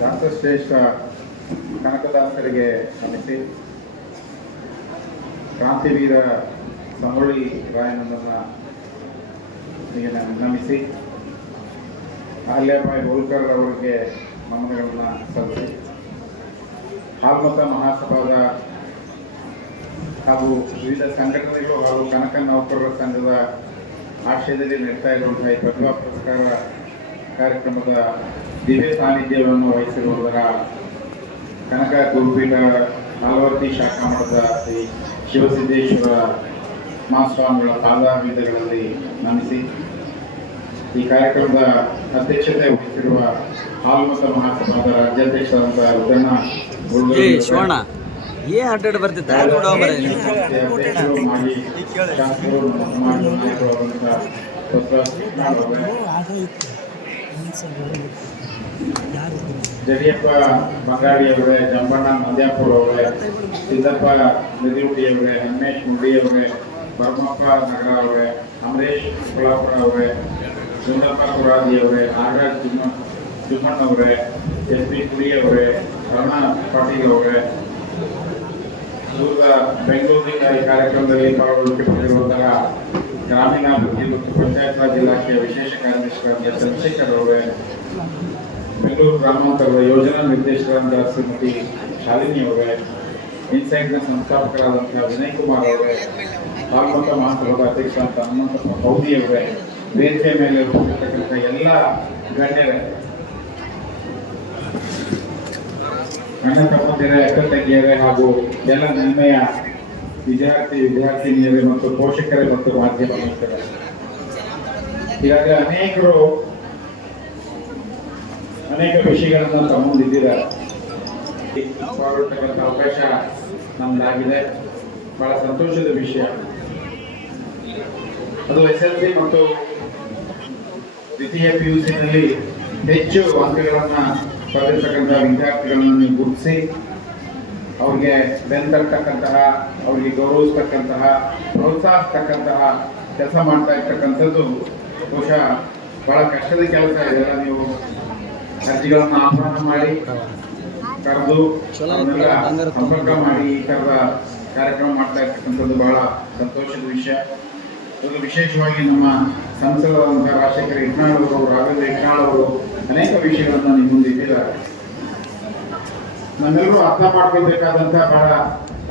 ದಾಸಶ್ರೇಷ್ಠ ಕನಕದಾಸರಿಗೆ ನಮಿಸಿ, ಕ್ರಾಂತಿವೀರ ಸಂಗೊಳ್ಳಿ ರಾಯಣ್ಣನನ್ನು ನಮಿಸಿ, ಅಹಲ್ಯಾಬಾಯಿ ಹೋಳ್ಕರ್ ಅವರಿಗೆ ನಮನಗಳನ್ನು ಸಲ್ಲಿಸಿ, ಹಾಲ್ಮತ ಮಹಾಸಭಾದ ಹಾಗೂ ವಿವಿಧ ಸಂಘಟನೆಗಳು ಹಾಗೂ ಕನಕ ನೌಕರರ ಸಂಘದ ಆಶಯದಲ್ಲಿ ನಡೆಸ್ತಾ ಇರುವಂತಹ ಈ ಪ್ರತಿಭಾ ಪುರಸ್ಕಾರ ಕಾರ್ಯಕ್ರಮದ ದಿವ್ಯ ಸಾನ್ನಿಧ್ಯವನ್ನು ವಹಿಸಿರುವುದರ ಕನಕ ಗುರುಪೀಠ ನಾಲ್ವರ್ತಿ ಶಾಖಾ ಮಠದ ಶ್ರೀ ಶಿವಸಿದ್ದೇಶ್ವರ ಮಹಾಸ್ವಾಮಿಗಳ ಪಾದಾರವಿಂದಗಳಲ್ಲಿ ನಮಿಸಿ, ಈ ಕಾರ್ಯಕ್ರಮದ ಅಧ್ಯಕ್ಷತೆ ವಹಿಸಿರುವ ಹಾಲ್ಮತ ಮಹಾಸಭಾದ ರಾಜ್ಯಾಧ್ಯಕ್ಷರಾದಂತಹ ರುದ್ರಣ್ಣ ಶಿವಣ್ಣ ಅಡ್ಡಾಡಿ ಬರ್ತಿದ್ದ ಜಡಿಯಪ್ಪ ಬಂಗಾಳಿಯವರೇ, ಜಂಬಣ್ಣ ಮಂದ್ಯಾಪುರ ಅವರೇ, ಸಿದ್ದಪ್ಪ ನದಿಗುಡಿಯವರೇ, ರಮೇಶ್ ಮುಡಿಯವರೇ, ಭರಮಪ್ಪ ನಗರ ಅವರೇ, ಅಮರೇಶ್ ಕೊಲ್ಲಾಪುರ ಅವರೇ, ಸುಂದರಪ್ಪ ಕುರಾದಿಯವರೇ, ನಾಗರಾಜ್ ಜುಮ್ಮಣ್ಣವರೇ, ಎಸ್ ಪಿ ಕುಡಿಯವರೇ, ರಮಣ ಪಾಟೀಲ್ ಅವರೇ, ದೂರದ ಬೆಂಗಳೂರಿನ ಈ ಕಾರ್ಯಕ್ರಮದಲ್ಲಿ ಪಾಲ್ಗೊಳ್ಳುತ್ತಿರುವಂತಹ ಗ್ರಾಮೀಣಾಭಿವೃದ್ಧಿ ಮತ್ತು ಪಂಚಾಯತ್ ರಾಜ್ ಇಲಾಖೆಯ ವಿಶೇಷ ಕಾರ್ಯದರ್ಶಿಗಳಾದ ಚಂದ್ರಶೇಖರ್ ಅವರೇ, ಬೆಂಗಳೂರು ಗ್ರಾಮಾಂತರದ ಯೋಜನಾ ನಿರ್ದೇಶಕರಾದ ಶ್ರೀಮತಿ ಶಾಲಿನಿ ಅವರೇ, ಇನ್ಸೈಟ್ನ ಸಂಸ್ಥಾಪಕರಾದಂತಹ ವಿನಯ್ ಕುಮಾರ್ ಅವರೇ, ಹಾಲ್ಮತ ಮಹಾಸಭಾದ ಅಧ್ಯಕ್ಷರಾದ ಹನುಮಂತಪ್ಪ ಕೌದಿ ಅವರೇ, ವೇದಿಕೆ ಮೇಲೆ ಉಪಸ್ಥಿತಕ್ಕಂಥ ಎಲ್ಲ ಗಣ್ಯರೇ, ಅಣ್ಣ ತಮ್ಮಂದಿರೇ, ಅಕ್ಕ ತಂಗಿಯರೇ ಹಾಗೂ ಎಲ್ಲ ನನ್ಮೆಯ ವಿದ್ಯಾರ್ಥಿನಿಯರೇ ಮತ್ತು ಪೋಷಕರೇ ಮತ್ತು ಮಾಧ್ಯಮ ಮಿತ್ರರೇ, ಈಗಾಗಲೇ ಅನೇಕ ವಿಷಯಗಳನ್ನು ತಮ್ಮಂದಿದ್ದಾರೆ. ಪಾಲ್ಗೊಳ್ತಕ್ಕಂಥ ಅವಕಾಶ ನಮ್ಮದಾಗಿದೆ. ಬಹಳ ಸಂತೋಷದ ವಿಷಯ. ಅದು SLC ಮತ್ತು ದ್ವಿತೀಯ PUCನಲ್ಲಿ ಹೆಚ್ಚು ಅಂಕಗಳನ್ನು ಪಡೆದಿರ್ತಕ್ಕಂಥ ವಿದ್ಯಾರ್ಥಿಗಳನ್ನು ನೀವು ಗುರುತಿಸಿ ಅವ್ರಿಗೆ ಬೆಂತಕ್ಕಂತಹ, ಅವರಿಗೆ ಗೌರವಿಸ್ತಕ್ಕಂತಹ, ಪ್ರೋತ್ಸಾಹಿಸ್ತಕ್ಕಂತಹ ಕೆಲಸ ಮಾಡ್ತಾ ಇರ್ತಕ್ಕಂಥದ್ದು ಬಹುಶಃ ಬಹಳ ಕಷ್ಟದ ಕೆಲಸ. ಇದೆಲ್ಲ ನೀವು ಅರ್ಜಿಗಳನ್ನು ಆಹ್ವಾನ ಮಾಡಿ ಕರೆದು ಸಂಪರ್ಕ ಮಾಡಿ ಈ ಥರದ ಕಾರ್ಯಕ್ರಮ ಮಾಡ್ತಾ ಇರ್ತಕ್ಕಂಥದ್ದು ಬಹಳ ಸಂತೋಷದ ವಿಷಯ. ಇದು ವಿಶೇಷವಾಗಿ ನಮ್ಮ ಸಂಸದರಾದಂತಹ ರಾಜಶೇಖರ ಇಟ್ನಾಳ್ ಅವರು, ರಾಘವೇಂದ್ರ ಇಟ್ನಾಳ್ ಅವರು ಅನೇಕ ವಿಷಯಗಳನ್ನು ನಿಮ್ಮ ಮುಂದೆ ಇಟ್ಟಿದ್ದಾರೆ. ನಮ್ಮೆಲ್ಲರೂ ಅರ್ಥ ಮಾಡ್ಕೊಳ್ಬೇಕಾದಂತಹ ಬಹಳ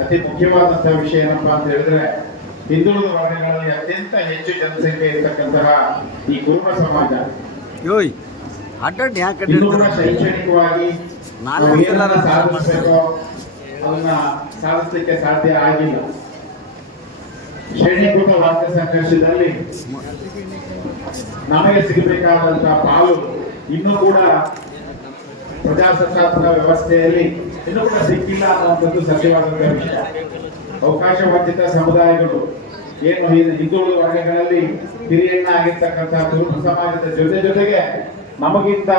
ಅತಿ ಮುಖ್ಯವಾದಂತಹ ವಿಷಯ ಏನಪ್ಪಾ ಅಂತ ಹೇಳಿದ್ರೆ, ಹಿಂದುಳಿದ ವರ್ಗಗಳಲ್ಲಿ ಅತ್ಯಂತ ಹೆಚ್ಚು ಜನಸಂಖ್ಯೆ ಇರತಕ್ಕಂತಹ ಈ ಕುರುಬ ಸಮಾಜ ಇನ್ನೂ ಕೂಡ ಶೈಕ್ಷಣಿಕವಾಗಿ ಸಾಧಿಸಬೇಕೋ ಅದನ್ನ ಸಾಧಿಸಲಿಕ್ಕೆ ಸಾಧ್ಯ ಆಗಿಲ್ಲ. ಶ್ರೇಣೀಕೃತ ವರ್ಗ ಸಂಘರ್ಷದಲ್ಲಿ ನಮಗೆ ಸಿಗಬೇಕಾದಂತಹ ಪಾಲು ಇನ್ನೂ ಕೂಡ ಪ್ರಜಾಸತ್ತಾತ್ಮಕ ವ್ಯವಸ್ಥೆಯಲ್ಲಿ ಇನ್ನೂ ಕೂಡ ಸಿಕ್ಕಿಲ್ಲ ಅನ್ನುವಂಥದ್ದು ಸತ್ಯವಾದಂತಹ ವಿಷಯ. ಅವಕಾಶ ವಂಚಿತ ಸಮುದಾಯಗಳು ಏನು ಹಿಂದುಳಿದ ವರ್ಗಗಳಲ್ಲಿ ಹಿರಿಯಣ್ಣಾಗಿರ್ತಕ್ಕಂತಹ ಕುರುಬ ಸಮಾಜದ ಜೊತೆಗೆ ನಮಗಿಂತ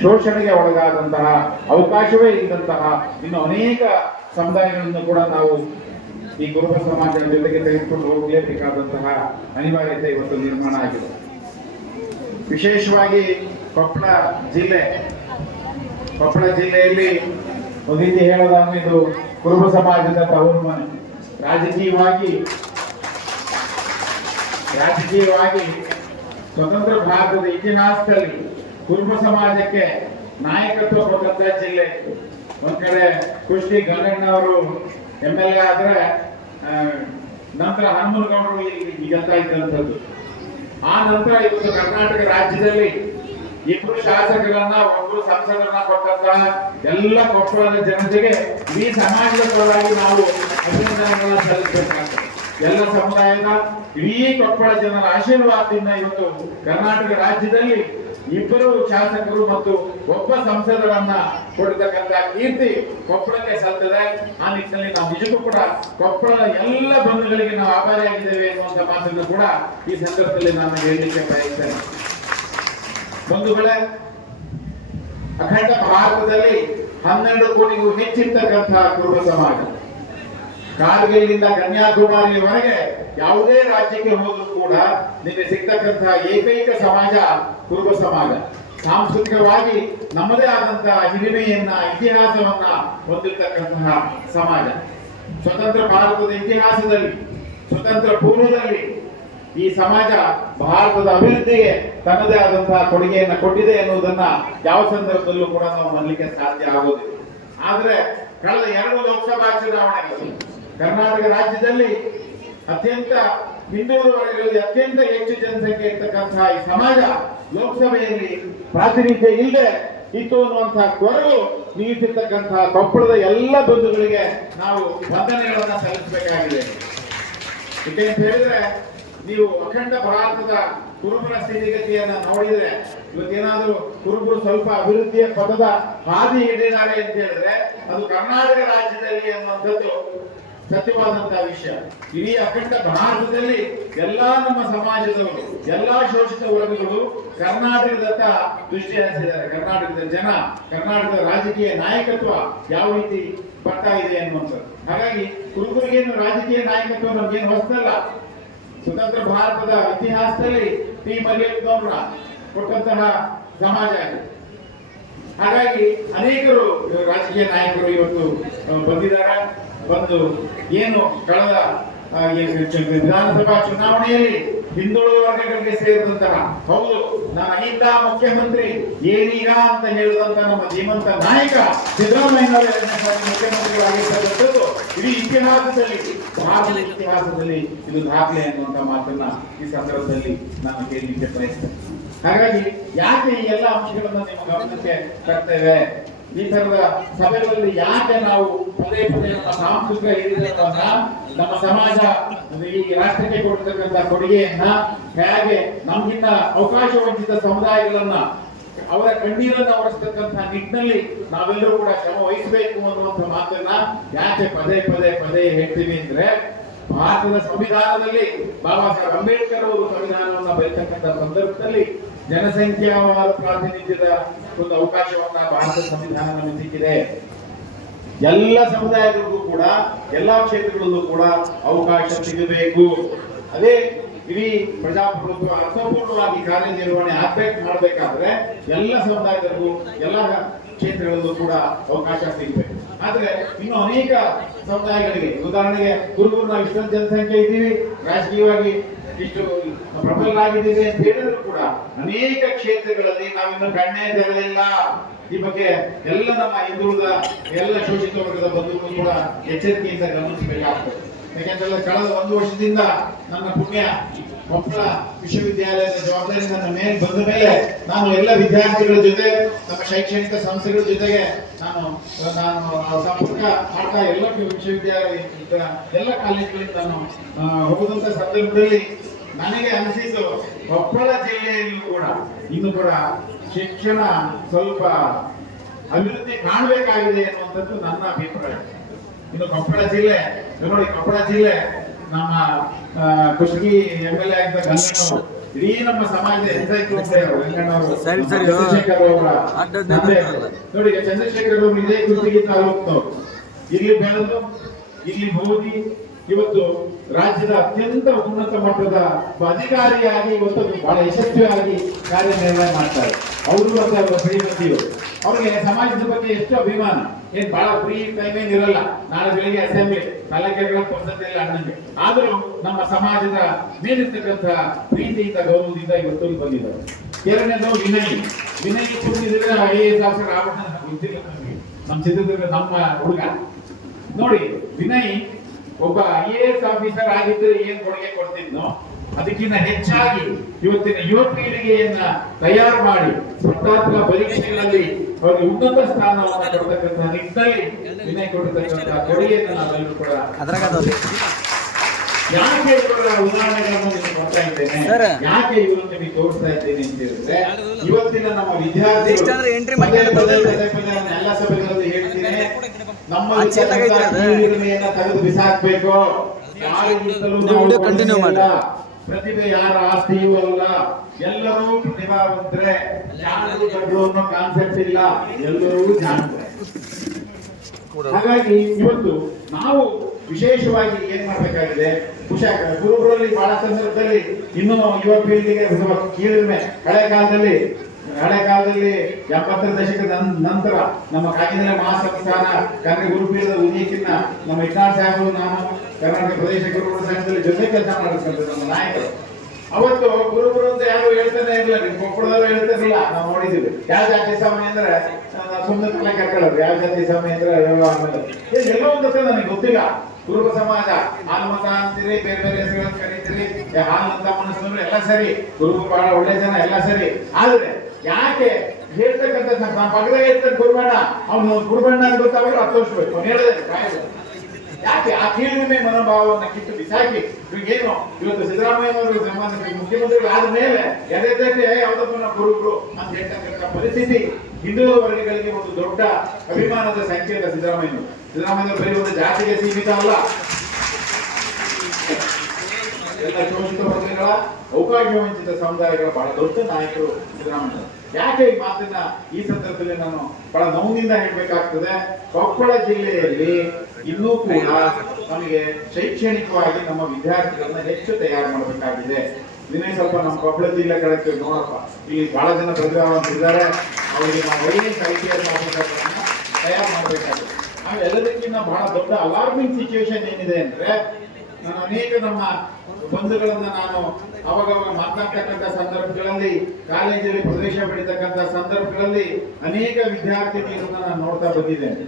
ಶೋಷಣೆಗೆ ಒಳಗಾದಂತಹ, ಅವಕಾಶವೇ ಇದ್ದಂತಹ ಇನ್ನು ಅನೇಕ ಸಮುದಾಯಗಳನ್ನು ಕೂಡ ನಾವು ಈ ಕುರುಬ ಸಮಾಜದ ಜೊತೆಗೆ ತೆಗೆದುಕೊಂಡು ಹೋಗಲೇಬೇಕಾದಂತಹ ಅನಿವಾರ್ಯತೆ ಇವತ್ತು ನಿರ್ಮಾಣ ಆಗಿದೆ. ವಿಶೇಷವಾಗಿ ಕೊಪ್ಪಳ ಜಿಲ್ಲೆಯಲ್ಲಿ ಒಂದು ರೀತಿ ಹೇಳೋದಾದ್ರೆ ಇದು ಕುರುಬ ಸಮಾಜದ ತವರು ಮನೆ. ರಾಜಕೀಯವಾಗಿ ಸ್ವತಂತ್ರ ಭಾರತದ ಇತಿಹಾಸದಲ್ಲಿ ಕುರುಬ ಸಮಾಜಕ್ಕೆ ನಾಯಕತ್ವ ಕೊಟ್ಟಂತ ಜಿಲ್ಲೆ. ಒಂದ್ ಕಡೆ ಕುಷ್ಟಿ ಗಂಗಣ್ಣವರು MLA ಆದ್ರೆ ನಂತರ ಹನುಮನಗೌಡರು ಗೆಲ್ತಾ ಇದ್ದಂಥದ್ದು. ಆ ನಂತರ ಇವತ್ತು ಕರ್ನಾಟಕ ರಾಜ್ಯದಲ್ಲಿ ಇಬ್ಬರು ಶಾಸಕರನ್ನ, ಒಬ್ಬರು ಸಂಸದರನ್ನ ಕೊಟ್ಟಂತಹ ಎಲ್ಲ ಕೊಪ್ಪಳದ ಜನತೆಗೆ ಈ ಸಮಾಜದ ಪರವಾಗಿ ನಾವು ಅಭಿನಂದನೆಗಳನ್ನ ಸಲ್ಲಿಸಬೇಕಾಗ್ತದೆ. ಎಲ್ಲ ಸಮುದಾಯದ ಇಡೀ ಕೊಪ್ಪಳ ಜನರ ಆಶೀರ್ವಾದದಿಂದ ಇವತ್ತು ಕರ್ನಾಟಕ ರಾಜ್ಯದಲ್ಲಿ ಇಬ್ಬರು ಶಾಸಕರು ಮತ್ತು ಒಬ್ಬ ಸಂಸದರನ್ನ ಕೊಡತಕ್ಕಂತ ಕೀರ್ತಿ ಕೊಪ್ಪಳಕ್ಕೆ ಸಲ್ತದೆ. ಆ ನಿಟ್ಟಿನಲ್ಲಿ ನಾವು ನಿಜಕ್ಕೂ ಕೂಡ ಕೊಪ್ಪಳದ ಎಲ್ಲ ಬಂಧುಗಳಿಗೆ ನಾವು ಆಭಾರಿಯಾಗಿದ್ದೇವೆ ಎನ್ನುವಂತ ಮಾತನ್ನು ಕೂಡ ಈ ಸಂದರ್ಭದಲ್ಲಿ ನಾನು ಹೇಳಲಿಕ್ಕೆ ಬಯಸ್ತೇನೆ. ಬಂಧುಗಳೇ, ಅಖಂಡ ಭಾರತದಲ್ಲಿ 12 ಕೋಟಿಗೂ ಹೆಚ್ಚಿರ್ತಕ್ಕಂತಹ ಕುರುಬ ಸಮಾಜ. ಕಾರ್ಗಿಲ್ನಿಂದ ಕನ್ಯಾಕುಮಾರಿಯವರೆಗೆ ಯಾವುದೇ ರಾಜ್ಯಕ್ಕೆ ಹೋದರೂ ಕೂಡ ನಿಮಗೆ ಸಿಗ್ತಕ್ಕಂತಹ ಏಕೈಕ ಸಮಾಜ ಕುರುಬ ಸಮಾಜ. ಸಾಂಸ್ಕೃತಿಕವಾಗಿ ನಮ್ಮದೇ ಆದಂತಹ ಹಿರಿಮೆಯನ್ನ ಇತಿಹಾಸವನ್ನ ಹೊಂದಿರತಕ್ಕಂತಹ ಸಮಾಜ. ಸ್ವತಂತ್ರ ಭಾರತದ ಇತಿಹಾಸದಲ್ಲಿ, ಸ್ವತಂತ್ರ ಪೂರ್ವದಲ್ಲಿ ಈ ಸಮಾಜ ಭಾರತದ ಅಭಿವೃದ್ಧಿಗೆ ತನ್ನದೇ ಆದಂತಹ ಕೊಡುಗೆಯನ್ನು ಕೊಟ್ಟಿದೆ ಎನ್ನುವುದನ್ನ ಯಾವ ಸಂದರ್ಭದಲ್ಲೂ ಕೂಡ ನಾವು ಮಾಡಲಿಕ್ಕೆ ಸಾಧ್ಯ ಆಗೋದಿಲ್ಲ. ಆದ್ರೆ ಕಳೆದ 2 ಲೋಕಸಭಾ ಚುನಾವಣೆಗಳಲ್ಲಿ ಕರ್ನಾಟಕ ರಾಜ್ಯದಲ್ಲಿ ಅತ್ಯಂತ ಹಿಂದುಳಿದ ವರ್ಗಗಳಲ್ಲಿ ಅತ್ಯಂತ ಹೆಚ್ಚು ಜನಸಂಖ್ಯೆ ಇರ್ತಕ್ಕಂತಹ ಈ ಸಮಾಜ ಲೋಕಸಭೆಯಲ್ಲಿ ಪ್ರಾತಿನಿಧ್ಯ ಇಲ್ಲದೆ ಇತ್ತು ಅನ್ನುವಂತಹ ಕೊರಗು ನೀಡುತ್ತಿರ್ತಕ್ಕಂತಹ ಕೊಪ್ಪಳದ ಎಲ್ಲ ಬಂಧುಗಳಿಗೆ ನಾವು ವಂದನೆಗಳನ್ನ ಸಲ್ಲಿಸಬೇಕಾಗಿದೆ. ಯಾಕೆ ಅಂತ ಹೇಳಿದ್ರೆ, ನೀವು ಅಖಂಡ ಭಾರತದ ಕುರುಬರ ಸ್ಥಿತಿಗತಿಯನ್ನ ನೋಡಿದ್ರೆ, ಇವತ್ತೇನಾದ್ರೂ ಕುರುಬರು ಸ್ವಲ್ಪ ಅಭಿವೃದ್ಧಿಯ ಪಥದ ಹಾದಿ ಹಿಡಿದಿದ್ದಾರೆ ಅಂತ ಹೇಳಿದ್ರೆ ಅದು ಕರ್ನಾಟಕ ರಾಜ್ಯದಲ್ಲಿ ಅನ್ನುವಂಥದ್ದು ಸತ್ಯವಾದಂತಹ ವಿಷಯ. ಇಡೀ ಅಖಂಡ ಭಾರತದಲ್ಲಿ ಎಲ್ಲಾ ನಮ್ಮ ಸಮಾಜದವರು, ಎಲ್ಲಾ ಶೋಷಿತ ವರ್ಗಗಳು ಕರ್ನಾಟಕದತ್ತ ದೃಷ್ಟಿ ಹರಿಸಿದ್ದಾರೆ. ಕರ್ನಾಟಕದ ಜನ, ಕರ್ನಾಟಕದ ರಾಜಕೀಯ ನಾಯಕತ್ವ ಯಾವ ರೀತಿ ಬರ್ತಾ ಇದೆ ಅನ್ನುವಂಥದ್ದು. ಹಾಗಾಗಿ ಕುರುಬರಿಗೇನು ರಾಜಕೀಯ ನಾಯಕತ್ವ ನಮ್ಗೇನು ಹೊಸದಲ್ಲ. ಸ್ವತಂತ್ರ ಭಾರತದ ಇತಿಹಾಸದಲ್ಲಿ ಟಿ ಮಲ್ಲಿಕಾರ್ಜುನರ ಕೊಟ್ಟಂತಹ ಸಮಾಜ ಇದೆ. ಹಾಗಾಗಿ ಅನೇಕರು ರಾಜಕೀಯ ನಾಯಕರು ಇವತ್ತು ಬಂದಿದ್ದಾರೆ. ಬಂದು ಏನು ಕಳೆದ ವಿಧಾನಸಭಾ ಚುನಾವಣೆಯಲ್ಲಿ ಹಿಂದುಳಿದ ವರ್ಗಗಳಿಗೆ ಸೇರಿದಂತಹ, ಹೌದು ನಾನು ಅಹಿಂದ ಮುಖ್ಯಮಂತ್ರಿ ಏನೀಗ ಅಂತ ಹೇಳಿದಂತ ನಮ್ಮ ಧೀಮಂತ ನಾಯಕ ಸಿದ್ದರಾಮಯ್ಯ ಮುಖ್ಯಮಂತ್ರಿಗಳಾಗಿರ್ತಕ್ಕಂಥದ್ದು ಇಡೀ ಇತಿಹಾಸದಲ್ಲಿ, ಭಾರತದ ಇತಿಹಾಸದಲ್ಲಿ ಇದು ದಾಖಲೆ ಅನ್ನುವಂತ ಮಾತನ್ನ ಈ ಸಂದರ್ಭದಲ್ಲಿ ನಾನು ಕೇಳಲಿಕ್ಕೆ ಬಯಸ್ತೇನೆ. ಹಾಗಾಗಿ ಯಾಕೆ ಈ ಎಲ್ಲ ಅಂಶಗಳನ್ನ ನಿಮ್ಮ ಗಮನಕ್ಕೆ ತರ್ತೇವೆ? ಈ ತರದ ಸಭೆಗಳಲ್ಲಿ ಯಾಕೆ ನಾವು ಪದೇ ಪದೇ ನಮ್ಮ ಸಾಂಸ್ಕೃತಿಕ ಹಿರಿಯರನ್ನ, ನಮ್ಮ ಸಮಾಜ ಈ ರಾಷ್ಟ್ರಕ್ಕೆ ಕೊಡ್ತಕ್ಕಂಥ ಕೊಡುಗೆಯನ್ನ, ಹೇಗೆ ನಮ್ಗಿಂತ ಅವಕಾಶ ವಂಚಿತ ಸಮುದಾಯಗಳನ್ನ ಅವರ ಕಣ್ಣೀರನ್ನ ಒರೆಸ್ತಕ್ಕಂಥ ನಿಟ್ಟಿನಲ್ಲಿ ನಾವೆಲ್ಲರೂ ಕೂಡ ಶ್ರಮ ವಹಿಸಬೇಕು ಅನ್ನುವಂಥ ಮಾತನ್ನ ಯಾಕೆ ಪದೇ ಪದೇ ಪದೇ ಹೇಳ್ತೀವಿ ಅಂದ್ರೆ, ಭಾರತದ ಸಂವಿಧಾನದಲ್ಲಿ ಬಾಬಾ ಸಾಹೇಬ್ ಅಂಬೇಡ್ಕರ್ ಅವರು ಸಂವಿಧಾನವನ್ನ ಬರೀತಕ್ಕಂಥ ಸಂದರ್ಭದಲ್ಲಿ ಜನಸಂಖ್ಯಾವಾದ ಪ್ರಾತಿನಿಧ್ಯದ ಒಂದು ಅವಕಾಶವನ್ನ ಭಾರತದ ಸಂವಿಧಾನ ನಮಗೆ ಸಿಕ್ಕಿದೆ. ಎಲ್ಲ ಸಮುದಾಯಗಳಿಗೂ ಕೂಡ, ಎಲ್ಲಾ ಕ್ಷೇತ್ರಗಳಲ್ಲೂ ಕೂಡ ಅವಕಾಶ ಸಿಗಬೇಕು. ಅದೇ ಇಡೀ ಪ್ರಜಾಪ್ರಭುತ್ವ ಅರ್ಥಪೂರ್ಣವಾಗಿ ಕಾರ್ಯನಿರ್ವಹಣೆ ಮಾಡಬೇಕಾದ್ರೆ ಎಲ್ಲ ಸಮುದಾಯದವರಿಗೂ, ಎಲ್ಲ ಕ್ಷೇತ್ರಗಳಲ್ಲೂ ಕೂಡ ಅವಕಾಶ ಸಿಗಬೇಕು. ಆದ್ರೆ ಇನ್ನು ಅನೇಕ ಸಮುದಾಯಗಳಿಗೆ, ಉದಾಹರಣೆಗೆ ಕುರುಬರು ನಾವು ಇಷ್ಟೊಂದು ಜನಸಂಖ್ಯೆ ಇದ್ದೀವಿ, ರಾಜಕೀಯವಾಗಿ ಇಷ್ಟು ಪ್ರಬಲರಾಗಿದ್ದೀವಿ ಅಂತ ಹೇಳಿದ್ರು ಕೂಡ ಅನೇಕ ಕ್ಷೇತ್ರಗಳಲ್ಲಿ ನಾವಿನ್ನು ಕಣ್ಣೇ ತೆರೆದಿಲ್ಲ. ಈ ಬಗ್ಗೆ ಎಲ್ಲ ನಮ್ಮ ಹಿಂದುಳಿದ ಎಲ್ಲ ಶೋಷಿತ ವರ್ಗದ ಬಂಧುಗಳು ಕೂಡ ಎಚ್ಚರಿಕೆಯಿಂದ ಗಮನಿಸಬೇಕಾಗ್ತದೆ. ಯಾಕೆಂದ್ರೆ ಕಳೆದ 1 ವರ್ಷದಿಂದ ನನ್ನ ಪುಣ್ಯ ಕೊಪ್ಪಳ ವಿಶ್ವವಿದ್ಯಾಲಯದ ಜವಾಬ್ದಾರಿ ನನ್ನ ಮೇಲೆ ಬಂದ ಮೇಲೆ ನಾನು ಎಲ್ಲ ವಿದ್ಯಾರ್ಥಿಗಳ ಜೊತೆ, ನಮ್ಮ ಶೈಕ್ಷಣಿಕ ಸಂಸ್ಥೆಗಳ ಜೊತೆಗೆ ನಾನು ಸಂಪರ್ಕ ಮಾಡ್ತಾ ಎಲ್ಲ ವಿಶ್ವವಿದ್ಯಾಲಯ ಎಲ್ಲ ಕಾಲೇಜುಗಳಿಗೆ ನಾನು ಹೋಗುವಂತ ಸಂದರ್ಭದಲ್ಲಿ ನನಗೆ ಅನಿಸಿದ್ದು, ಕೊಪ್ಪಳ ಜಿಲ್ಲೆಯಲ್ಲೂ ಕೂಡ ಇನ್ನು ಕೂಡ ಶಿಕ್ಷಣ ಸ್ವಲ್ಪ ಅಭಿವೃದ್ಧಿ ಕಾಣಬೇಕಾಗಿದೆ ಅನ್ನುವಂಥದ್ದು ನನ್ನ ಅಭಿಪ್ರಾಯ. ಇನ್ನು ಕೊಪ್ಪಳ ಜಿಲ್ಲೆ ನೋಡಿ, ಕೊಪ್ಪಳ ಜಿಲ್ಲೆ ನಮ್ಮ ಕುಷ್ಟಗಿ MLA ಆಗಿದ್ದ ಗಂಗಣ್ಣವರು, ಇಡೀ ನಮ್ಮ ಸಮಾಜದ ಗಂಗಣ್ಣವರು, ಚಂದ್ರಶೇಖರ್ ಅವರ ನೋಡಿ, ಚಂದ್ರಶೇಖರ್ ಅವರು ಇದೇ ಕುಷ್ಟಗಿ ತಾಲೂಕಿನವರು, ಇಲ್ಲಿ ಬೆಳೆದು ಇಲ್ಲಿ ಓದಿ ಇವತ್ತು ರಾಜ್ಯದ ಅತ್ಯಂತ ಉನ್ನತ ಮಟ್ಟದ ಅಧಿಕಾರಿಯಾಗಿ ಇವತ್ತು ಬಹಳ ಯಶಸ್ವಿಯಾಗಿ ಕಾರ್ಯನಿರ್ವಹಣೆ ಮಾಡ್ತಾರೆ. ಅವರು ಮತ್ತೆ ಅವರ ಶ್ರೀಮತಿಯವರು, ಅವ್ರಿಗೆ ಸಮಾಜದ ಬಗ್ಗೆ ಎಷ್ಟು ಅಭಿಮಾನ. ಏನ್ ಬಹಳ ಫ್ರೀ ಟೈಮ್ ಏನಿರಲ್ಲ, ನಾಳೆ ಬೆಳಿಗ್ಗೆ ಅಸೆಂಬ್ಲಿ ತಲೆಕೆಗಳ ಪದ್ಧತಿಯಲ್ಲಿ ಅನ್ನಂಗೆ, ಆದ್ರೂ ನಮ್ಮ ಸಮಾಜದ ಮೇಲಿರ್ತಕ್ಕಂಥ ಪ್ರೀತಿಯಿಂದ ಗೌರವದಿಂದ ಇವತ್ತು ಬಂದಿದ್ದಾರೆ. ಎರಡನೇದು ವಿನಯ್ ಕೂತಿದ್ರೆ IAS ಆಫೀಸರ್ ಆಗ್ಬಿಟ್ಟು ಗೊತ್ತಿಲ್ಲ ನಮಗೆ, ನಮ್ಮ ಚಿತ್ರದುರ್ಗ ನಮ್ಮ ಹುಡುಗ ನೋಡಿ. ವಿನಯ್ ಒಬ್ಬ IAS ಆಫೀಸರ್ ಆಗಿದ್ರೆ ಏನ್ ಕೊಡುಗೆ ಕೊಡ್ತಿದ್ನೋ ಅದಕ್ಕಿಂತ ಹೆಚ್ಚಾಗಿ ಇವತ್ತಿನ ಯುವ ಪೀಳಿಗೆಯನ್ನ ತಯಾರು ಮಾಡಿ ಸ್ಪರ್ಧಾತ್ಮಕ ಪರೀಕ್ಷೆಗಳಲ್ಲಿ ಅವರಿಗೆ ಉನ್ನತ ಸ್ಥಾನವನ್ನು ಕೊಡತಕ್ಕಂಥ ನಿಟ್ಟಿನಲ್ಲಿ ವಿನಯ್ ಕೊಡತಕ್ಕಂಥ ಕೊಡುಗೆಯನ್ನು ನಾವೆಲ್ಲರೂ ಕೂಡ ಯಾಕೆ ಇವರ ಉದಾಹರಣೆಗಳನ್ನು ನಿಮಗೆ ಕೊಡ್ತಾ ಇದ್ದೇನೆ, ಯಾಕೆ ಇವರು ನಿಮಗೆ ತೋರಿಸ್ತಾ ಇದ್ದೇನೆ ಅಂತ ಹೇಳಿದ್ರೆ, ಇವತ್ತಿನ ನಮ್ಮ ವಿದ್ಯಾರ್ಥಿಗಳು ಎಲ್ಲ ಸಭೆಗಳಲ್ಲಿ ಹೇಳ್ತೀನಿ, ನಮ್ಮ ಹಿರಿಮೆಯನ್ನ ತೆಗೆದು ಬಿಸಾಕ್ಬೇಕು. ಪ್ರತಿಭೆ ಯಾರ ಆಸ್ತಿಯೂ ಅಲ್ಲ, ಎಲ್ಲರೂ ಪ್ರತಿಭಾವಂತರೆ. ಯಾರು ದೊಡ್ಡರು ಅನ್ನೋ ಕಾನ್ಸೆಪ್ಟ್ ಇಲ್ಲ, ಎಲ್ಲರೂ ಜಾಣರೆ. ಹಾಗಾಗಿ ಇವತ್ತು ನಾವು ವಿಶೇಷವಾಗಿ ಏನ್ ಮಾಡ್ಬೇಕಾಗಿದೆ, ಕುರುಬರಲ್ಲಿ ಬಹಳ ಸಂದರ್ಭದಲ್ಲಿ ಇನ್ನೂ ಯುವ ಪೀಳಿಗೆಗೆ ಕೀಳಿಮೆ. ಹಳೆ ಕಾಲದಲ್ಲಿ ಹಳೆ ಕಾಲದಲ್ಲಿ 70ರ ದಶಕದ ನಂತರ ನಮ್ಮ ಕಾಗಿನೆಲೆ ಮಹಾಸಂಸ್ಥಾನ ಕನ್ನಡ ಗುರುಪೀಠದ ಉದಯಕ್ಕಿನ್ನ ನಮ್ಮ ಇಟ್ನಾಳ್ ಸಾಹೇಬರು ನಾನು ಕರ್ನಾಟಕ ಪ್ರದೇಶ ಗುರುಗಳ ಸಂಘದಲ್ಲಿ ಜೊತೆ ಕೆಲಸ ಮಾಡಿರ್ತಕ್ಕಂಥ ನಮ್ಮ ನಾಯಕರು. ಅವತ್ತು ಗುರುಗಳು ಅಂತ ಯಾರು ಹೇಳ್ತಾನೆ ಇರಲಿಲ್ಲ, ನಿಮ್ ಕೊಪ್ಪಳದವರು ಹೇಳ್ತಾರಿಲ್ಲ, ನಾವು ನೋಡಿದೀವಿ. ಯಾವ ಜಾತಿ ಸ್ವಾಮಿ ಅಂದ್ರೆ ಸುಮ್ಮನೆ ತಲೆ ಕರ್ಕೊಳ್ಳೋದು, ಯಾವ ಜಾತಿ ಸ್ವಾಮಿ ಅಂದ್ರೆ ಎಲ್ಲೋ ಒಂದು ನನಗೆ ಗೊತ್ತಿಲ್ಲ. ಕುರುಬ ಸಮಾಜ ಹಾಲ್ಮತ ಅಂತೀರಿ, ಬೇರೆ ಬೇರೆ ಹೆಸರುಗಳನ್ನು ಕರೀತೀರಿ, ಹಾಲ್ಮತ ಮನಸ್ಸು ಎಲ್ಲ ಸರಿ, ಕುರುಬ ಬಹಳ ಒಳ್ಳೆ ಜನ ಎಲ್ಲ ಸರಿ. ಆದ್ರೆ ಯಾಕೆ ಹೇಳ್ತಕ್ಕಂಥ ನಮ್ಮ ಪಕ್ಕದಾಗ ಹೇಳ್ತಾರೆ ಗುರುಬಣ್ಣ, ಅವನು ಗುರುಬಣ್ಣ ಅಂತ ಗೊತ್ತಾಗ 10 ವರ್ಷ ಬೇಕು ಹೇಳಿದ್ರೆ ಕಾಯ್ದೆ. ಯಾಕೆ ಆ ಕೀಳ್ರಿಮೆ ಮನೋಭಾವವನ್ನು ಕಿತ್ತು ಬಿಸಾಕಿ ಏನು ಇವತ್ತು ಸಿದ್ದರಾಮಯ್ಯನವರು ಮುಖ್ಯಮಂತ್ರಿಗಳು ಆದ ಮೇಲೆ ಎದೆದಕ್ಕೆ ಯಾವುದಪ್ಪ ನಾವು ಗುರುಗಳು ಅಂತ ಹೇಳ್ತಕ್ಕಂಥ ಪರಿಸ್ಥಿತಿ ಹಿಂದುಳಿದ ವರ್ಗಗಳಿಗೆ ಒಂದು ದೊಡ್ಡ ಅಭಿಮಾನದ ಸಂಕೇತ ಸಿದ್ದರಾಮಯ್ಯನವರು ಬರೀ ಒಂದು ಜಾತಿಗೆ ಸೀಮಿತ ಅಲ್ಲ, ಎಲ್ಲ ಶೋಷಿತ ವರ್ಗಗಳ ಅವಕಾಶ ವಂಚಿತ ಸಮುದಾಯಗಳ ಬಹಳ ದೊಡ್ಡ ನಾಯಕರು ಸಿದ್ದರಾಮಯ್ಯ. ಯಾಕೆ ಈ ಮಾತನ್ನ ಈ ಸಂದರ್ಭದಲ್ಲಿ ನಾನು ಬಹಳ ನೋವಿನಿಂದ ಹೇಳ್ಬೇಕಾಗ್ತದೆ. ಕೊಪ್ಪಳ ಜಿಲ್ಲೆಯಲ್ಲಿ ಇನ್ನೂ ಕೂಡ ನಮಗೆ ಶೈಕ್ಷಣಿಕವಾಗಿ ನಮ್ಮ ವಿದ್ಯಾರ್ಥಿಗಳನ್ನ ಹೆಚ್ಚು ತಯಾರು ಮಾಡಬೇಕಾಗಿದೆ. ದಿನೇ ಸ್ವಲ್ಪ ನಮ್ಮ ಕೊಪ್ಪಳ ಜಿಲ್ಲೆ ಕಡೆ ನೋಡಪ್ಪ, ಇಲ್ಲಿ ಬಹಳ ಜನ ಪ್ರತಿಭಾವಂತಿದ್ದಾರೆ, ಅವರಿಗೆ ನಾವು ಒಳ್ಳೆಯ ಐಪಿಎಸ್ ಆಫೀಸರ್ಗಳನ್ನ ತಯಾರು ಮಾಡಬೇಕಾಗಿದೆ. ಎಲ್ಲದಕ್ಕಿಂತ ಬಹಳ ದೊಡ್ಡ ಅಲಾರ್ಮಿಂಗ್ ಸಿಚುವೇಶನ್ ಏನಿದೆ ಅಂದ್ರೆ, ನಾನು ಅನೇಕ ನಮ್ಮ ಬಂಧುಗಳನ್ನ ನಾನು ಅವಾಗ ಮಾತನಾಡ್ತಕ್ಕಂಥ ಸಂದರ್ಭಗಳಲ್ಲಿ, ಕಾಲೇಜಲ್ಲಿ ಪ್ರವೇಶ ಪಡಿತಕ್ಕಂಥ ಸಂದರ್ಭಗಳಲ್ಲಿ ಅನೇಕ ವಿದ್ಯಾರ್ಥಿನಿಯರನ್ನ ನಾನು ನೋಡ್ತಾ ಬಂದಿದ್ದೇನೆ.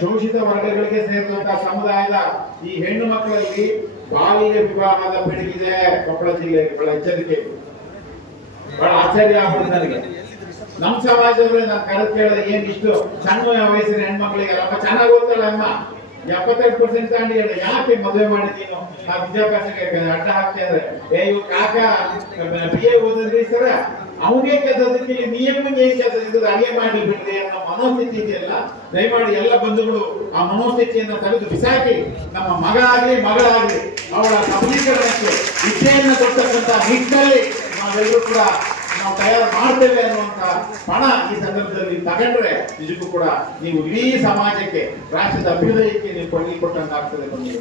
ಶೋಷಿತ ವರ್ಗಗಳಿಗೆ ಸೇರಿದಂತಹ ಸಮುದಾಯದ ಈ ಹೆಣ್ಣು ಮಕ್ಕಳಲ್ಲಿ ಬಾಲ್ಯ ವಿವಾಹದ ಬೆಳಗಿದೆ ಕೊಪ್ಪಳ ಜಿಲ್ಲೆಗೆ. ಬಹಳ ಎಚ್ಚರಿಕೆ, ಬಹಳ ಆಶ್ಚರ್ಯ ಆಗ್ಬಿಡುತ್ತೆ ನನಗೆ. ನಮ್ಮ ಸಮಾಜದವ್ರೆ ನಾನು ಕರೆದು ಕೇಳಿದ್ರೆ ಏನ್ ಇಷ್ಟು ಸಣ್ಣ ವಯಸ್ಸಿನ ಹೆಣ್ಮಕ್ಳಿಗೆ ಚೆನ್ನಾಗಿ ಓದ್ತಾಳೆ ಅಮ್ಮ, 75% ತಾಂಡಿ ಯಾಕೆ ಮದುವೆ ಮಾಡಿದೀನು ಆ ವಿದ್ಯಾಭ್ಯಾಸಕ್ಕೆ ಅಡ್ಡ ಹಾಕ್ತಾ ಇದ್ರೆ, ಇವ್ ಕಾಕ BA ಓದಿದ್ರಿ ಸರ ಅವನಿಗೆ ಕೆಲಸದಕ್ಕೆ ನಿಯಮಕ್ಕೆ ಏನ್ ಕೆಲಸ ಇದ್ದು ಅಡಿಗೆ ಮಾಡಿ ಬಿಡ್ರಿ ಅನ್ನೋ ಮನೋಸ್ಥಿತಿ ಇದೆಯಲ್ಲ, ದಯಮಾಡಿ ಎಲ್ಲ ಬಂಧುಗಳು ಆ ಮನೋಸ್ಥಿತಿಯನ್ನು ತೆಗೆದು ಬಿಸಾಕಿ ನಮ್ಮ ಮಗ ಆಗ್ಲಿ ಮಗಳಾಗ್ಲಿ ಅವಳ ಸಬಲೀಕರಣಕ್ಕೆ ವಿದ್ಯೆಯನ್ನು ಕೊಡ್ತಕ್ಕಂಥ ನಿಟ್ಟಿನಲ್ಲಿ ನಾವೆಲ್ಲರೂ ಕೂಡ ನಾವು ತಯಾರು ಮಾಡ್ತೇವೆ ಅನ್ನುವಂತ ಪಣ ಈ ಸಂದರ್ಭದಲ್ಲಿ ತಗೊಂಡ್ರೆ ನಿಜಕ್ಕೂ ಕೂಡ ನೀವು ಇಡೀ ಸಮಾಜಕ್ಕೆ, ರಾಷ್ಟ್ರದ ಅಭ್ಯುದಯಕ್ಕೆ ನೀವು ಕೊಟ್ಟಂತಾಗ್ತದೆ. ಬಂದಿದೆ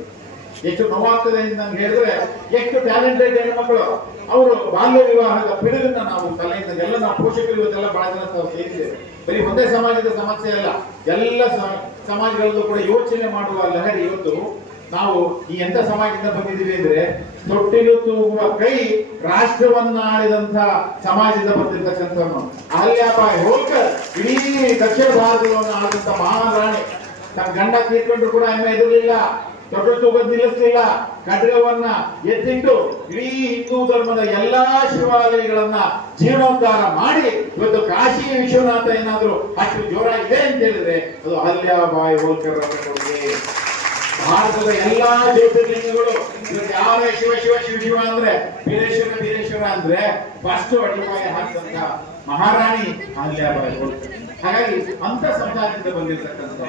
ಎಷ್ಟು ನೋವಾಗ್ತದೆ ಅಂತ ನಾನು ಹೇಳಿದ್ರೆ, ಎಷ್ಟು ಟ್ಯಾಲೆಂಟೆಡ್ ಹೆಣ್ಮಕ್ಳು ಅವರು ಬಾಲ್ಯ ವಿವಾಹದ ಪಿಡುಗನ್ನ ನಾವು ತಲೆಯಿಂದ ಎಲ್ಲ ನಾವು ಪೋಷಕರು ಇವತ್ತೆಲ್ಲ ಬಹಳ ಜನ ಸೇರಿದ್ದೇವೆ. ಬರೀ ಒಂದೇ ಸಮಾಜದ ಸಮಸ್ಯೆ ಅಲ್ಲ, ಎಲ್ಲ ಸಮಾಜಗಳಲ್ಲೂ ಕೂಡ ಯೋಚನೆ ಮಾಡುವ ಲಹರಿ ಇವತ್ತು ನಾವು ಈ ಎಂತ ಸಮಾಜದಿಂದ ಬಂದಿದ್ದೀವಿ ಅಂದ್ರೆ, ತೊಟ್ಟಿಲು ತೂಗುವ ಕೈ ರಾಷ್ಟ್ರವನ್ನ ಆಳಿದಂತ ಸಮಾಜದಿಂದ ಬಂದಿರ್ತಕ್ಕಂಥ ಅಹಲ್ಯಾಬಾಯಿ ಹೋಲ್ಕರ್ ಇಡೀ ದಕ್ಷಿಣ ಭಾರತವನ್ನು ಆಳಿದಂತ ಮಹಾನ್ ರಾಣಿ. ತನ್ನ ಗಂಡ ತೀರ್ಕೊಂಡ್ರು ಕೂಡ ಎಮ್ಮೆ ಎದುರಲಿಲ್ಲ, ತೊಟ್ಟು ತೂಗದ್ ನಿಲ್ಲಿಸಲಿಲ್ಲ, ಖಡ್ಗವನ್ನ ಎತ್ತಿಟ್ಟು ಇಡೀ ಹಿಂದೂ ಧರ್ಮದ ಎಲ್ಲಾ ಶಿವಾಲಯಗಳನ್ನ ಜೀರ್ಣೋದ್ಧಾರ ಮಾಡಿ ಇವತ್ತು ಕಾಶಿ ವಿಶ್ವನಾಥ ಏನಾದ್ರು ಅಷ್ಟು ಜೋರಾಗಿದೆ ಅಂತ ಹೇಳಿದ್ರೆ ಅದು ಅಹಲ್ಯಾಬಾಯಿ ಹೋಲ್ಕರ್ ಅವರ ಕೊಡುಗೆ. ಭಾರತದ ಎಲ್ಲಾ ಜ್ಯೋತಿರ್ಲಿಂಗಗಳು ಯಾವ ಶಿವ ಶಿವ ಶಿವ ಶಿವ ಅಂದ್ರೆ ಬೀರೇಶ್ವರ ಬೀರೇಶ್ವರ ಅಂದ್ರೆ ಫಸ್ಟ್ ಅಡಿಪಾಯ ಹಾಕಿದಂತ ಮಹಾರಾಣಿ ಅಹಲ್ಯಾಬಾಯಿ ಹೋಲ್ಕರ್. ಹಾಗಾಗಿ ಅಂತ ಸಮಾಜದಿಂದ ಬಂದಿರತಕ್ಕಂಥ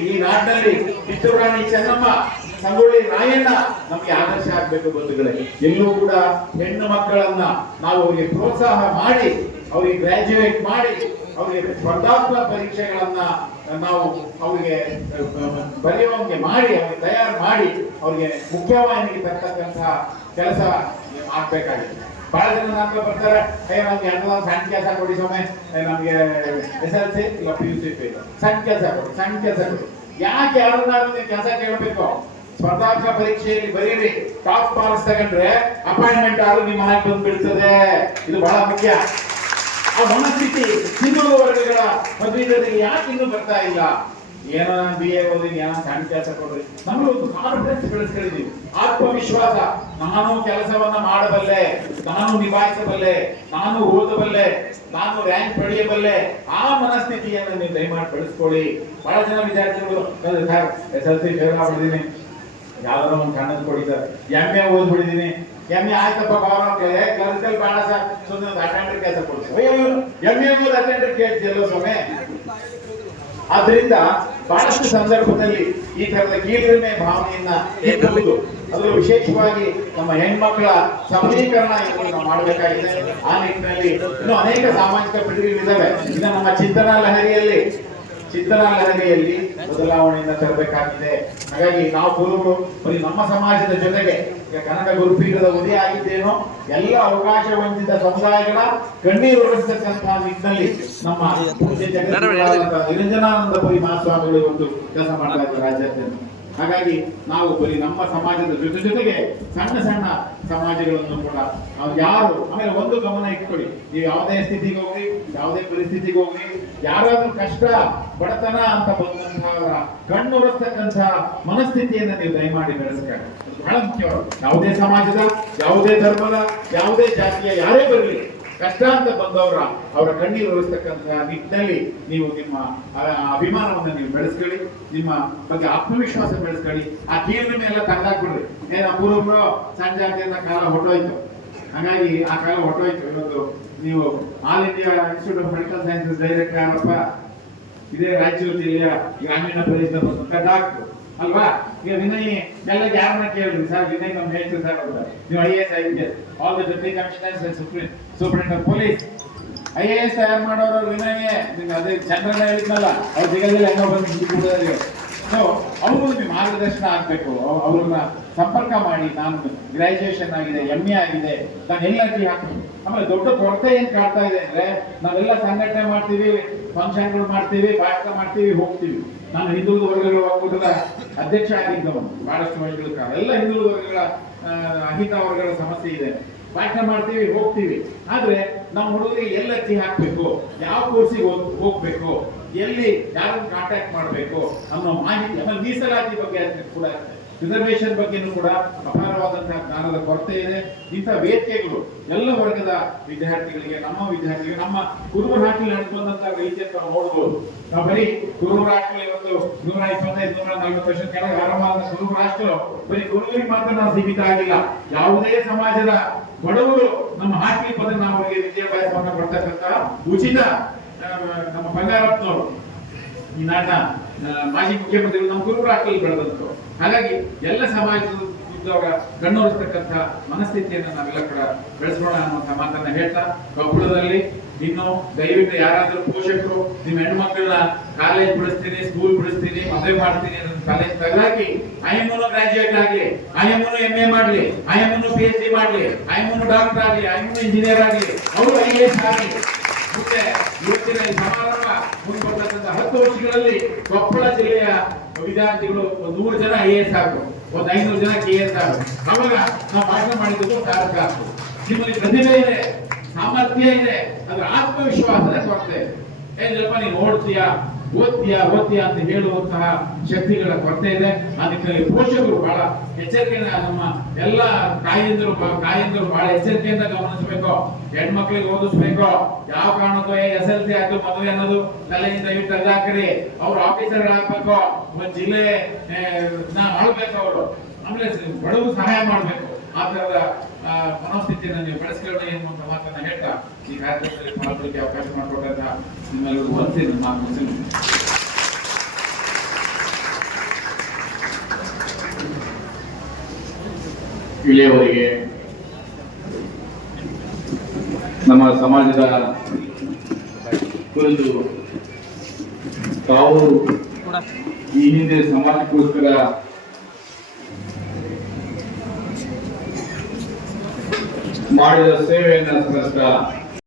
ಈ ನಾಡಿನಲ್ಲಿ ಕಿತ್ತೂರು ರಾಣಿ ಚೆನ್ನಮ್ಮ, ಸಂಗೊಳ್ಳಿ ರಾಯಣ್ಣ ನಮ್ಗೆ ಆದರ್ಶ ಆಗ್ಬೇಕು ಬಂಧುಗಳೇ. ಎಲ್ಲೂ ಕೂಡ ಹೆಣ್ಣು ಮಕ್ಕಳನ್ನ ನಾವು ಅವರಿಗೆ ಪ್ರೋತ್ಸಾಹ ಮಾಡಿ, ಅವರಿಗೆ ಗ್ರಾಜ್ಯುಯೇಟ್ ಮಾಡಿ, ಅವರಿಗೆ ಸ್ಪರ್ಧಾತ್ಮಕ ಪರೀಕ್ಷೆಗಳನ್ನ ನಾವು ಅವರಿಗೆ ಬರೆಯುವಂಗೆ ಮಾಡಿ, ಅವ್ರಿಗೆ ತಯಾರು ಮಾಡಿ, ಅವರಿಗೆ ಮುಖ್ಯವಾಹಿನಿಗೆ ತರ್ತಕ್ಕಂಥ ಕೆಲಸ ಆಗ್ಬೇಕಾಗಿದೆ. ಬಹಳ ಜನ ನನ್ನ ಬರ್ತಾರೆ, ನಮ್ಗೆ ಅಣ್ಣ ಸಣ್ಣ ಕೆಲಸ ಕೊಡಿ ಸ್ವಾಮಿ, ನಮ್ಗೆ SLC ಇಲ್ಲ PUC ಸಣ್ಣ ಕೆಲಸ ಕೊಡಿ, ಸಣ್ಣ ಕೆಲಸ ಕೊಡಿ. ಯಾಕೆ ಯಾರನ್ನಾದ್ರೂ ನೀವು ಕೆಲಸ ಕೇಳಬೇಕು? ಸ್ಪರ್ಧಾತ್ಮಕ ಪರೀಕ್ಷೆಯಲ್ಲಿ ಬರೀರಿ, ಟಾಪ್ ಮಾರ್ಕ್ಸ್ ತಗೊಂಡ್ರೆ ಅಪಾಯಿಂಟ್ಮೆಂಟ್ ಆದ್ರೂ ನಿಮ್ಮ ಮನೆಗೆ ಬಂದು ಬೀಳ್ತದೆ. ಇದು ಬಹಳ ಮುಖ್ಯ. ಆ ಮನಸ್ಥಿತಿ ಹಿಂದುಳಿದ ವರ್ಗಗಳ ಪದವೀಧರಿಗೆ ಯಾಕೆ ಇನ್ನೂ ಬರ್ತಾ ಇಲ್ಲ? ಏನೋ BA ಓದಿನಿ, ಏನೋ ಸಣ್ಣ ಕೆಲಸ ಕೊಡ್ರಿ. ನಮ್ಗೆ ಒಂದು ಕಾನ್ಫಿಡೆನ್ಸ್ ಬೆಳೆಸ್ಕೊಂಡಿದೀವಿ, ಆತ್ಮವಿಶ್ವಾಸ. ನಾನು ಕೆಲಸವನ್ನ ಮಾಡಬಲ್ಲೆ, ನಾನು ನಿಭಾಯಿಸಬಲ್ಲೆ, ನಾನು ಓದಬಲ್ಲೆ, ನಾನು ರ್ಯಾಂಕ್ ಪಡೆಯಬಲ್ಲೆ. ಆ ಮನಸ್ಥಿತಿಯನ್ನು ನೀವು ದಯಮಾಡಿ ಬೆಳೆಸ್ಕೊಳ್ಳಿ. ಬಹಳ ಜನ ವಿದ್ಯಾರ್ಥಿಗಳು SLC ಫೇಲ್ ಆಗ್ಬಿಟ್ಟಿದೀನಿ, ಯಾವ್ದಾರ ಒಂದು ಸಣ್ಣದ್ ಕೊಡಿದ್ದಾರೆ, MA ಓದ್ಬಿಟ್ಟಿದೀನಿ, MA ಆಯ್ತಪ್ಪ ಕ್ಲರಿಕಲ್ ಬೇಡ ಸರ್, ಸುಮ್ಮನೆ ಒಂದು ಅಟೆಂಡರ್ ಕೆಲಸ ಕೊಡ್ತೀವಿ. MA ಓದ್ ಅಟೆಂಡರ್ ಕೇಳ್ತಿಯಲ್ಲ ಸ್ವಾಮಿ. ಆದ್ರಿಂದ ಬಹಳಷ್ಟು ಸಂದರ್ಭದಲ್ಲಿ ಈ ತರದ ಕೀಳ್ರಿಮೆ ಭಾವನೆಯನ್ನ ಎತ್ತಬಹುದು. ಅದರಲ್ಲೂ ವಿಶೇಷವಾಗಿ ನಮ್ಮ ಹೆಣ್ಮಕ್ಳ ಸಬಲೀಕರಣ ನಾವು ಮಾಡಬೇಕಾಗಿದೆ. ಆ ನಿಟ್ಟಿನಲ್ಲಿ ಇನ್ನು ಅನೇಕ ಸಾಮಾಜಿಕ ಪಿಡುಗುಗಳಿದ್ದಾವೆ. ಇನ್ನು ನಮ್ಮ ಚಿಂತನಾ ಲಹರಿಯಲ್ಲಿ ಬದಲಾವಣೆಯನ್ನು ತರಬೇಕಾಗಿದೆ. ಹಾಗಾಗಿ ನಾವು ಗುರುಗಳು ಬರೀ ನಮ್ಮ ಸಮಾಜದ ಜೊತೆಗೆ ಈಗ ಕನಕ ಗುರುಪೀಠದ ಉದಯ ಆಗಿದ್ದೇನೋ ಎಲ್ಲ ಅವಕಾಶ ವಂಚಿತ ಸಮುದಾಯಗಳ ಕಣ್ಣೀರು ಒರೆಸ್ತಕ್ಕಂತಹ ನಿಟ್ಟಿನಲ್ಲಿ ನಮ್ಮ ಪೂಜ್ಯ ಜಗದ್ಗುರುಗಳಾದಂತಹ ನಿರಂಜನಾನಂದ ಪುರಿ ಮಹಾಸ್ವಾಮಿಗಳು ಇವತ್ತು ಕೆಲಸ ಮಾಡ್ತಾ ಇದ್ದಾರೆ ರಾಜ್ಯಾದ್ಯಂತ. ಹಾಗಾಗಿ ನಾವು ಬರೀ ನಮ್ಮ ಸಮಾಜದ ಜೊತೆಗೆ ಸಣ್ಣ ಸಣ್ಣ ಸಮಾಜಗಳನ್ನು ಕೂಡ ನಾವು ಯಾರು, ಆಮೇಲೆ ಒಂದು ಗಮನ ಇಟ್ಕೊಳ್ಳಿ, ನೀವು ಯಾವುದೇ ಸ್ಥಿತಿಗೆ ಹೋಗ್ರಿ, ಯಾವುದೇ ಪರಿಸ್ಥಿತಿಗೆ ಹೋಗ್ರಿ, ಯಾರಾದ್ರೂ ಕಷ್ಟ ಬಡತನ ಅಂತ ಬಂದಂತಹ ಕಣ್ಣುರಸ್ತಕ್ಕಂಥ ಮನಸ್ಥಿತಿಯನ್ನ ನೀವು ದಯಮಾಡಿ ಬೆಳೆಸ್ಕೊಳ್ಳಿ. ಬಹಳ ಮುಖ್ಯವಾದ, ಯಾವುದೇ ಸಮಾಜದ, ಯಾವುದೇ ಧರ್ಮದ, ಯಾವುದೇ ಜಾತಿಯ ಯಾರೇ ಬರಲಿ, ಕಷ್ಟ ಅಂತ ಬಂದವರ ಅವರ ಕಣ್ಣೀರು ಒರೆಸ್ತಕ್ಕಂತಹ ನಿಟ್ಟಿನಲ್ಲಿ ನೀವು ನಿಮ್ಮ ಅಭಿಮಾನವನ್ನು ನೀವು ಬೆಳೆಸ್ಕೊಳ್ಳಿ, ನಿಮ್ಮ ಬಗ್ಗೆ ಆತ್ಮವಿಶ್ವಾಸ ಬೆಳೆಸ್ಕೊಳ್ಳಿ. ಆ ಕೀರ್ಣೆ ಎಲ್ಲ ತೆಗೆದಾಕ್ಬಿಡ್ರಿ. ಅಪೂರ್ವಗಳು ಸಣ್ಣ ಜಾತಿಯಿಂದ ಕಾಲ ಹೊಟ್ಟೋಯ್ತು, ಹಾಗಾಗಿ ಆ ಕಾಲ ಹೊಟ್ಟೋಯ್ತು. ಇವತ್ತು ನೀವು all India institute of medical sciences director ಯಾರಪ್ಪ, ಇದೇ ರಾಯಚೂರು ಜಿಲ್ಲೆಯ ಗ್ರಾಮೀಣ ಪ್ರದೇಶದ ಡಾಕ್ಟರ್ ಅಲ್ವಾ? ಈಗ ವಿನಯ್ ಎಲ್ಲ ಯಾರನ್ನ ಕೇಳಿದ್ರಿ ಸರ್, ವಿನಯ್ ನಮ್ಮ ಹೇಳ್ತೀವಿ ಸರ್ ಅಂತ. ನೀವು IAS IPS all the deputy commissioners and superintendent of police IAS ತಯಾರು ಮಾಡೋರು ವಿನಯ್. ಅದೇ ಜನರನ್ನ ಹೇಳಿದ್ನಲ್ಲ, ಅವ್ರ ಜಿಲ್ಲೆಯಲ್ಲಿ ಹೆಂಗೋ ಬಂದು ಸೊ ಅವರು ನಿಮಗೆ ಮಾರ್ಗದರ್ಶನ ಆಗ್ಬೇಕು. ಅವ್ರನ್ನ ಸಂಪರ್ಕ ಮಾಡಿ, ನಾನು ಗ್ರಾಜುಯೇಷನ್ ಆಗಿದೆ, MA ಆಗಿದೆ, ನಾನು ಎಲ್ಲ ಅರ್ಜಿ ಹಾಕ್ತೀನಿ. ಆಮೇಲೆ ದೊಡ್ಡ ಕೊರತೆ ಏನ್ ಕಾಡ್ತಾ ಇದೆ ಅಂದ್ರೆ, ನಾವೆಲ್ಲ ಸಂಘಟನೆ ಮಾಡ್ತೀವಿ, ಫಂಕ್ಷನ್ಗಳು ಮಾಡ್ತೀವಿ, ಭಾಷಣ ಮಾಡ್ತೀವಿ, ಹೋಗ್ತೀವಿ. ನಾನು ಹಿಂದುಳಿದ ವರ್ಗಗಳ ಒಕ್ಕೂಟದ ಅಧ್ಯಕ್ಷ ಆಗಿದ್ದವನು ಬಹಳಷ್ಟು ವರ್ಷಗಳ ಕಾಲ. ಎಲ್ಲ ಹಿಂದುಳಿದ ವರ್ಗಗಳ ಅಹಿತ ವರ್ಗಗಳ ಸಮಸ್ಯೆ ಇದೆ, ಭಾಷಣ ಮಾಡ್ತೀವಿ, ಹೋಗ್ತೀವಿ. ಆದ್ರೆ ನಮ್ಮ ಹುಡುಗರಿಗೆ ಎಲ್ಲ ಅರ್ಜಿ ಹಾಕ್ಬೇಕು, ಯಾವ ಕೋರ್ಸಿಗೆ ಹೋಗ್ಬೇಕು, ಎಲ್ಲಿ ಯಾರನ್ನು ಕಾಂಟ್ಯಾಕ್ಟ್ ಮಾಡಬೇಕು ಅನ್ನೋ ಮಾಹಿತಿ, ಆಮೇಲೆ ಮೀಸಲಾತಿ ಬಗ್ಗೆ ಕೂಡ, ರಿಸರ್ವೇಶನ್ ಬಗ್ಗೆನೂ ಕೂಡ ಅಪಾರವಾದಂತಹ ಜ್ಞಾನದ ಕೊರತೆ ಇದೆ. ಇಂಥ ವೇದಿಕೆಗಳು ಎಲ್ಲ ವರ್ಗದ ವಿದ್ಯಾರ್ಥಿಗಳಿಗೆ, ನಮ್ಮ ವಿದ್ಯಾರ್ಥಿಗಳಿಗೆ, ನಮ್ಮ ಕುರುಬರಾಟ್ಲಿ ನಡೆದುಕೊಂಡಂತಹ ರೀತಿಯನ್ನು ನಾವು ನೋಡಬಹುದು. ನಾವು ಬರೀ ಕುರುಬರಾಟ್ಲಿ ಒಂದು 125-140 ವರ್ಷ ಕೆಳಗೆ ಆರಂಭವಾದ ಕುರುಬರಾಷ್ಟ್ರ ಬರೀ ಕುರುಬರಿಗೆ ಮಾತ್ರ ನಾವು ಸೀಮಿತ ಆಗಿಲ್ಲ. ಯಾವುದೇ ಸಮಾಜದ ಬಡವರು ನಮ್ಮ ಹಾಟ್ಲಿ ಬಂದ್ರೆ ನಾವು ಅವರಿಗೆ ವಿದ್ಯಾಭ್ಯಾಸವನ್ನು ಕೊಡ್ತಕ್ಕಂಥ ಉಚಿತ, ನಮ್ಮ ಬಂಗಾರಪ್ಪನವರು ಈ ನಾಟ ಮಾಜಿ ಮುಖ್ಯಮಂತ್ರಿಗಳು ನಮ್ಮ ಕುರುಬರಾಟ್ಲಿ ಬೆಳೆದಂತು. ಹಾಗಾಗಿ ಎಲ್ಲ ಸಮಾಜದವರ ಕಣ್ಣೋರಿಸ್ತಕ್ಕಂಥ ಮನಸ್ಥಿತಿಯನ್ನು ನಾವೆಲ್ಲ ಕೂಡ ಬೆಳೆಸೋಣ ಅನ್ನುವಂಥ ಮಾತನ್ನ ಹೇಳ್ತಾ, ಕೊಪ್ಪಳದಲ್ಲಿ ಇನ್ನು ದಯವಿಟ್ಟು ಯಾರಾದ್ರೂ ಪೋಷಕರು ನಿಮ್ಮ ಹೆಣ್ಮಕ್ಳನ್ನ ಕಾಲೇಜ್ ಬಿಡಿಸ್ತೀನಿ, ಸ್ಕೂಲ್ ಬಿಡಿಸ್ತೀನಿ, ಮದುವೆ ಮಾಡ್ತೀನಿ ಅನ್ನೋದು ಕಾಲೇಜ್ ತೆಗೆದಾಕಿ, ಐಎಂನು ಗ್ರಾಜುಯೇಟ್ ಆಗಲಿ, ಐಎಂನು MA ಮಾಡ್ಲಿ, ಐಎಂನು PhD ಮಾಡ್ಲಿ, ಐಎಂನು ಡಾಕ್ಟರ್ ಆಗಲಿ, ಐಎಂನು ಇಂಜಿನಿಯರ್ ಆಗಲಿ, ಅವರು IAS ಆಗಲಿ. ಮುಂದೆ ಇವತ್ತಿನ ಈ ಸಮಾರಂಭ ಮುಂದುವರೆದಂತ 10 ವರ್ಷಗಳಲ್ಲಿ ಕೊಪ್ಪಳ ಜಿಲ್ಲೆಯ ವಿದ್ಯಾರ್ಥಿಗಳು 100 ಜನ IAS ಆಗಬೇಕು, 500 ಜನ KS ಆಗಬೇಕು. ಅವಾಗ ನಾವು ಭಾಷಣ ಮಾಡಿದ್ದು ಸಾರ್ಥಕ ಆಗ್ತದೆ. ನಿಮ್ಮಲ್ಲಿ ಪ್ರತಿಭೆ ಇದೆ, ಸಾಮರ್ಥ್ಯ ಇದೆ, ಅದ್ರ ಆತ್ಮವಿಶ್ವಾಸದ ಕೊರತೆ. ಏನಿಲ್ಲಪ್ಪ ನೀನು ಓದ್ತೀಯಾ ಓದ್ತೀಯಾ ಅಂತ ಹೇಳುವಂತಹ ಶಕ್ತಿಗಳ ಕೊರತೆ ಇದೆ. ಆ ನಿಟ್ಟಿನಲ್ಲಿ ಪೋಷಕರು ಬಹಳ ಎಚ್ಚರಿಕೆಯಿಂದ, ನಮ್ಮ ಎಲ್ಲ ತಾಯಂದಿರು ಬಹಳ ಎಚ್ಚರಿಕೆಯಿಂದ ಗಮನಿಸಬೇಕು. ಹೆಣ್ಮಕ್ಳಿಗೆ ಓದಿಸ್ಬೇಕು. ಯಾವ ಕಾರಣಕ್ಕೂ SLC ಆಯ್ತು ಮದುವೆ ಅನ್ನೋದು ತಲೆಯಿಂದ ತೆಗೆದಾಕ್ರಿ. ಅವ್ರು ಆಫೀಸರ್ಗಳಾಗ್ಬೇಕು, ಒಂದು ಜಿಲ್ಲೆ ಆಳ್ಬೇಕು ಅವರು, ಆಮೇಲೆ ಬಡವರು ಸಹಾಯ ಮಾಡ್ಬೇಕು. ಆ ತರದ ಮನೋಸ್ಥಿತಿಯನ್ನು ನೀವು ಬೆಳೆಸ್ಕೊಳ್ಳಿ ಎನ್ನುವಂತ ಮಾತನ್ನ ಹೇಳ್ತಾ ಈ ಕಾರ್ಯಕ್ರಮದಲ್ಲಿ ಪಾಲ್ಗೊಳ್ಳಕ್ಕೆ ಅವಕಾಶ ಮಾಡಿಕೊಟ್ಟಂತ ನಿಮ್ಮೆಲ್ಲರಿಗೂ ವಂದಿಸಿ ನನ್ನ ಮಾತು ಮುಗಿಸಿ. ಇಲ್ಲಿಯವರೆಗೆ ನಮ್ಮ ಸಮಾಜದ ಕುರಿತು ತಾವು ಈ ಹಿಂದೆ ಸಮಾಜಕ್ಕೋಸ್ಕರ ಮಾಡಿದ ಸೇವೆಯನ್ನು ಸ್ಮರಿಸ್ತಾ